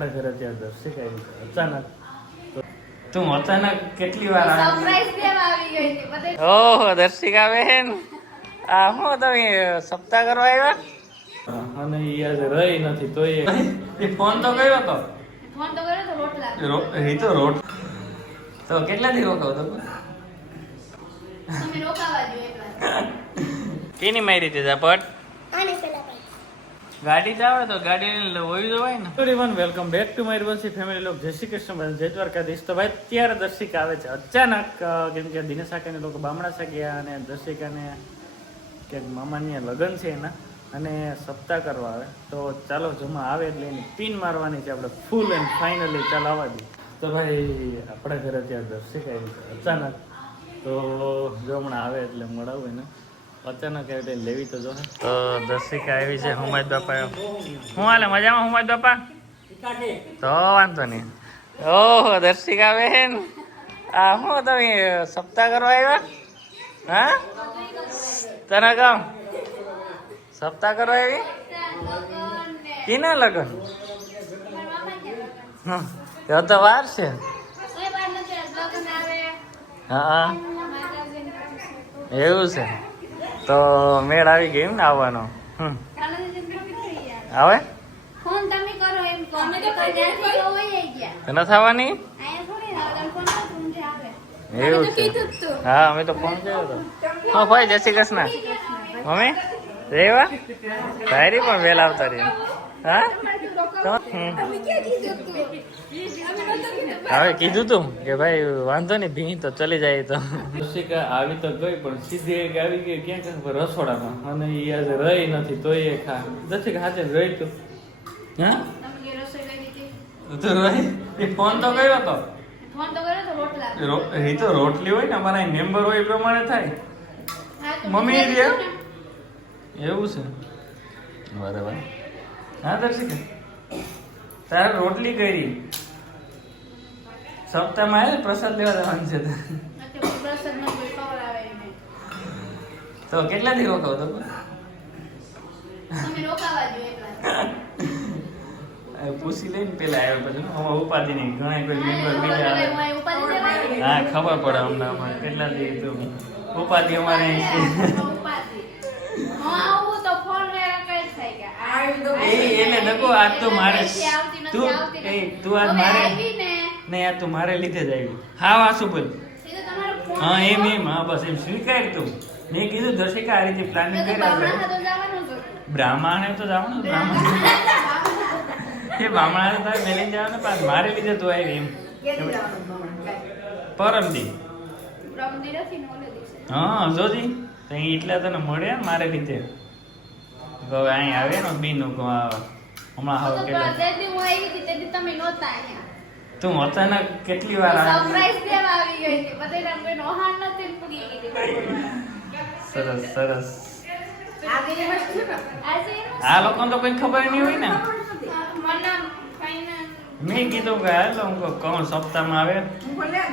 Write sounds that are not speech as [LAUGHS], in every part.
આપણા ઘરે ત્યાં દર્શક આવી અચાનક. તું અચાનક કેટલી વાર આવે? સરપ્રાઈઝ દેવા આવી ગઈ? હતી બધે ઓહો દર્શિકા બહેન આ શું તમે સપ્તાહ કરવા આવ્યા? અને એ આજે રહી નથી તો એ ફોન તો કર્યો હતો ફોન તો કર્યો તો રોટલા રો- એ તો રોટ. તો કેટલા દી રોકાવ તો તમે રોકાવા જો કેની મારી દીધા પેલા ગાડી જ આવે તો ગાડી લઈને હોવી જવાય ને. Everyone welcome back to my Vanshi family લોક જય શ્રી કૃષ્ણ જય દ્વારકાધીશ. તો ભાઈ ત્યારે દર્શિકા આવે છે. અચાનક કેમ કે દિનેશ કાકાને લોકો બામણાસા ગયા અને દર્શિકાને કે મામાની લગ્ન છે એના, અને સપ્તાહ કરવા આવે. તો ચાલો જમા આવે એટલે એની પિન મારવાની છે આપણે ફૂલ એન્ડ ફાઇનલી ચાલ, આવવા દઈએ તો ભાઈ, આપણા ઘરે ત્યાં દર્શિકા આવી છે, અચાનક. તો જો હમણાં આવે એટલે મળાવું એને. અચાનક એટલે લેવી તો જો તો દર્શિકા આવી છે હુમાદ બાપા. હું હાલે મજામાં હુમાદ બાપા? તો વાંધો નહીં. ઓહો દર્શિકા બેન. આ શું તમે સપ્તાહ કરવા આવ્યા? હા? તને કામ સપ્તાહ કરવા આવી? લગન કીના લગન? મામા તો વાર છે. કોઈ બાર નથી લગન આવે. હા એવું છે. તો મેળ આવી ગયો એમ ને આવવાનો. આવે? ફોન તમે કરો એમ તો. ત્યાંથી તો વહી ગયા. તને થવાની એવું છે. હા અમે તો ફોન કર્યો હતો હા ભાઈ જય શ્રી કૃષ્ણ. મમ્મી રેવા? તારી પણ વેલા આવતા રહી. હવે કીધું તું કે ભાઈ વાંધો નહીં ભી તો ચલી જાય તો. દર્શિકા આવી તો ગઈ પણ સીધી એક આવી ગઈ ક્યાં ક્યાં? રસોડામાં. અને એ આજે રહી નથી તો એ ખા. દર્શિકા હાથે રહી તું. હા? હતી તો રહી? એ ફોન તો કર્યો તો. ફોન તો કર્યો તો રોટલા રો- એ તો રોટલી હોય ને અમારા મેમ્બર હોય એ પ્રમાણે થાય. મમ્મી. એવું છે. બરાબર. હા દર્શિકા? તારે રોટલી કરી. સપ્તાહમાં આવે પ્રસાદ લેવા જવાનું છે તો. અત્યારે પ્રસાદમાં કોઈ ખવડાવે નહીં. તો કેટલા દી રોકાવ તો? [LAUGHS] પૂછી લઈને પેલા આવ્યો પછી. હવે ઉપાધિ નહીં. ઘણા કોઈ મેમ્બર બીજા. હા ખબર પડે અમને અમારે કેટલા દી તો. ઉપાધિ અમારે અહીં છે ઉપાધિ. હું આવું તો ફોન વેરા કઈ થઈ ગયા. એ એને નકો આજ તો મારે તું એ તું આજ મારે નહીં આ તું મારે લીધે જ આવી. હા વાસુ બોલ. હા એમ. એમ હા બસ એમ સ્વીકાર તું. મેં કીધું દર્શિકા આ રીતે પ્લાનિંગ હતું. બ્રાહ્મણે તો જવાનું બ્રાહ્મણ એ બ્રાહ્મણે તારે મેલીને જવાનું પણ મારે લીધે તું આવી એમ. ઓલે દિવસે. હા જોજી. એટલા તને મળ્યા મારે લીધે. હવે અહીં આવે ને બીનું કહું હમણાં હવે તો કેટલા? તમે નહોતા તું અચાનક કેટલી વાર આવે? સરપ્રાઈઝ દેવા આવી ગઈ હતી. આમ કોઈને ઓહાણ નથી પૂગી ગઈ સરસ સરસ. આ લોકોને તો કોઈ ખબર નહીં હોય ને. મેં કીધું કે હાલો હું કોણ સપ્તાહમાં આવે? ઓલા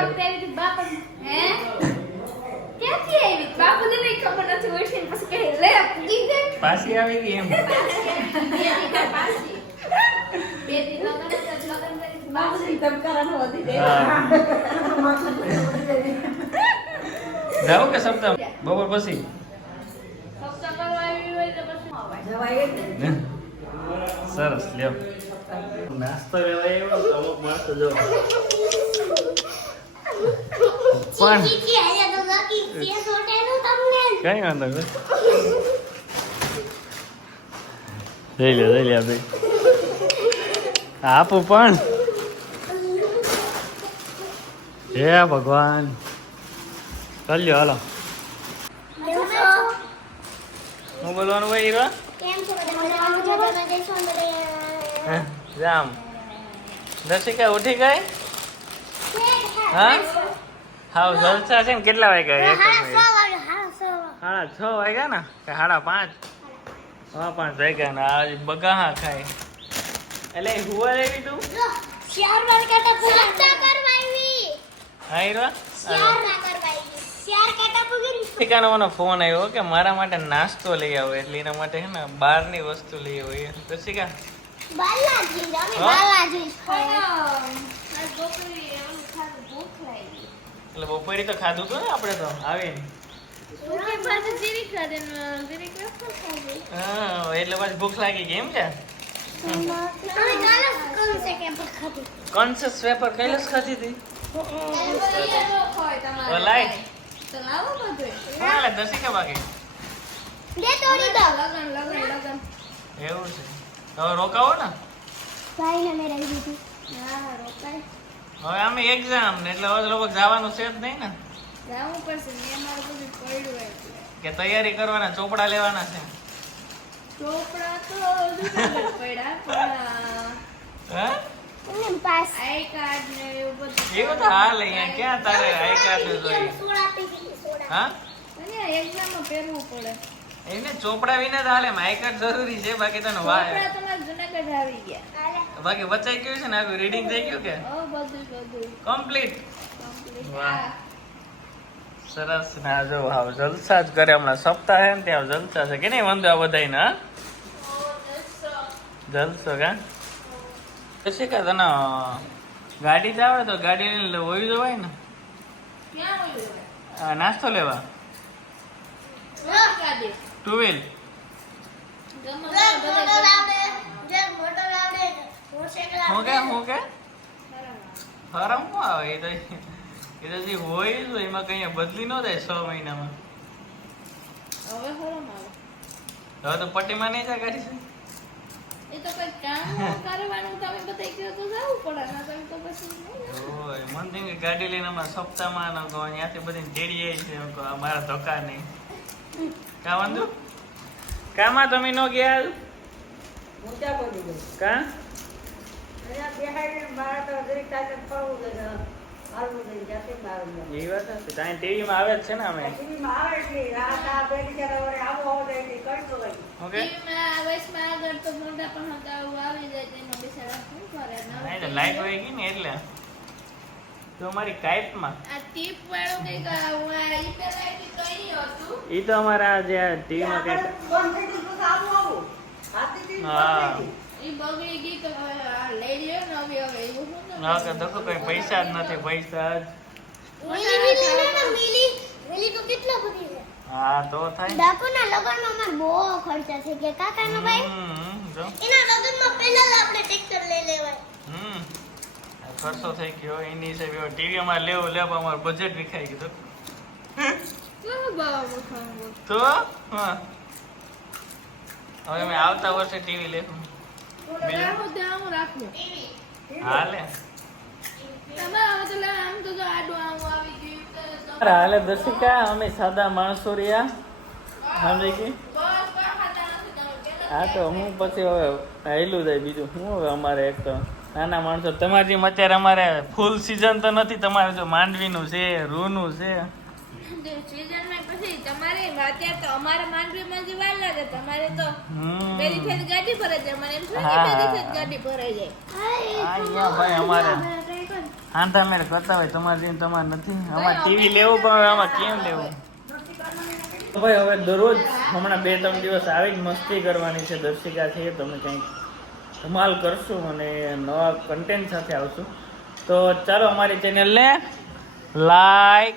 વખતે [LAUGHS] આવી હતી બાપા હે ક્યાંથી આવી બાપુને નહીં ખબર નથી ઉઠીને પછી કહે લે પૂગી ગઈ પાછી આવી ગઈ એમ. જાવ કે સપ્તાહ બપોર પછી. સપ્તાહ કરવા આવી હોય તો પછી. સરસ લ્યો. નાસ્તો લેવા આવ્યો તો અમુક માણસો જો. પણ કઈ વાંધો જઈ લે જઈ લે ભાઈ આપું પણ. હે ભગવાન. ચાલ્યો હાલો. હું બોલવાનું ભાઈ હીરો? હે, જામ દર્શિકા ઉઠી ગઈ? હા? હા જલસા છે ને કેટલા વાગ્યા? સાડા છ વાગ્યા ને સાડા પાંચ? હા પણ વાગ્યા ને આ બગાહા ખાય. એટલે હુવા લેવી તું? હા હીરો ઠીકાનો મને ફોન આવ્યો કે મારા માટે નાસ્તો લઈ આવો એટલે એના માટે છે ને બહારની વસ્તુ લઈ આવો. એ બાલાજી અમે હા? બાલાજી ખાધું ભૂખ લાગી. એટલે બપોરે તો ખાધું હતું ને આપણે તો આવીને. એટલે પછી ભૂખ લાગી ગઈ એમ છે? કોન્શિયસ કૈલાસ ખાધી હતી? લાઈટ દર્શિકા બાકી લગન એવું છે. હવે રોકાવો ને? ભાઈ ને મેં રહી દીધી. હા રોકાય. હવે અમે એક્ઝામ એટલે હવે લોકો જવાનું છે જ નહીં ને. જાવું પડશે મેં મારું બધું પડ્યું એટલે. કે તૈયારી કરવાના ચોપડા લેવાના છે? ચોપડા તો દુકાને પડ્યા પણ હે? એમ પાસ. આઈ કાર્ડ ને એવું બધું એવું તો હાલ અહીંયા ક્યાં તારે આઈ કાર્ડ જોઈએ? હા? અને એક્ઝામમાં પહેરવું પડે. એને ચોપડા વિના તો હાલે આઈ કાર્ડ જરૂરી છે બાકી તને વાય ચોપડા તમારે જુનાગઢ આવી ગયા. બાકી વચાઈ ગયું છે ને આખું રીડિંગ થઈ ગયું કે? ઓ બધું બધું. કમ્પ્લીટ. વાહ. સરસ. આ જો હા જલસા જ કરે. હમણાં સપ્તાહ હે ને ત્યાં જલસા છે. કે નહીં વંદો આ બધાય ને જલસો કા? પછી કે તને ગાડી જ આવે તો ગાડી લઈને વહી જવાય ને? નાસ્તો લેવા? ટુ વ્હીલ હું કે હું કે? ફરમ આવે એ તો. એ તો જે હોય જ હોય, એમાં કઈ બદલી ન થાય છ મહિનામાં. હવે આવે. હવે તો પટ્ટીમાં નહીં જાય ગાડી છે? એ તો કંઈક કામ [LAUGHS] કરવાનું તમે બધાય કહો તો જવું પડે ના તમે તો પછી ને. ઓય મન થયું કે ગાડી લઈને અમારા સપ્તાહમાં ન કહો ત્યાંથી બધી ડેડી આવી છે એમ કહો, આ મારા ધક્કા નહીં. કા વાંધો? કામાં તમે ન ગયા? કા? એ વાત હતી ત્યાં ટીવીમાં આવે જ છે ને અમે. ઓકે. ટીવીમાં વયસમાં આગળ તો મોટા પણ હતા આવું આવી જાય તો બિચારા શું કરે? નવા લાઈટ વહી ગઈ ને એટલે. તો અમારી કાઈપમાં આ ટીપ વાળું કંઈક આ હું આ ઈ પેલા આઈડી તો ઈ હતું. એ તો અમારા જે ટીવીમાં કંઈક હા. કે તો ન કે દખો કઈ પૈસા જ નથી પૈસા જ. હા તો થાય. ડાકોરના લગનમાં અમાર બહુ ખર્ચા છે કે કાકાનો ભાઈ? જો. એના લગનમાં પહેલા આપણે ટ્રેક્ટર લઈ લેવાય. હમ ખર્ચો થઈ ગયો એની હિસાબે ટીવી અમારે લેવું લેવું અમારું બજેટ વિખાઈ ગયું તો. હા. હવે અમે આવતા વર્ષે ટીવી લેવું. હાલે. દર્શિકા, અમે સાદા માણસો રહ્યા. સમજી પેલા હા, તો હું પછી હવે હેલું જાય બીજું. શું હવે અમારે એક તો નાના માણસો. તમારી જેમ અત્યારે અમારે ફૂલ સિઝન તો નથી, તમારે જો માંડવીનું છે, રૂનું છે. સિઝનમાં પછી તમારે અત્યારે તો અમારે માંડવીમાં જે વાર લાગે તમારે તો પેલી ફેર ગાડી ભરાઈ જાય મને એમ થાય કે પેલી ફેર ગાડી ભરાઈ જાય. અહીંયા ભાઈ અમારે. હાંધા મેળ કરતા હોય તમારે જેમ તમારે નથી. આમાં ટીવી લેવું પણ આમાં કેમ લેવું? ભાઈ હવે દરરોજ હમણાં બે ત્રણ દિવસ આવી જ મસ્તી કરવાની છે દર્શિકા છે તમે કંઈક ધમાલ કરશું અને નવા કન્ટેન્ટ સાથે આવશું. તો ચાલો અમારી ચેનલને લાઈક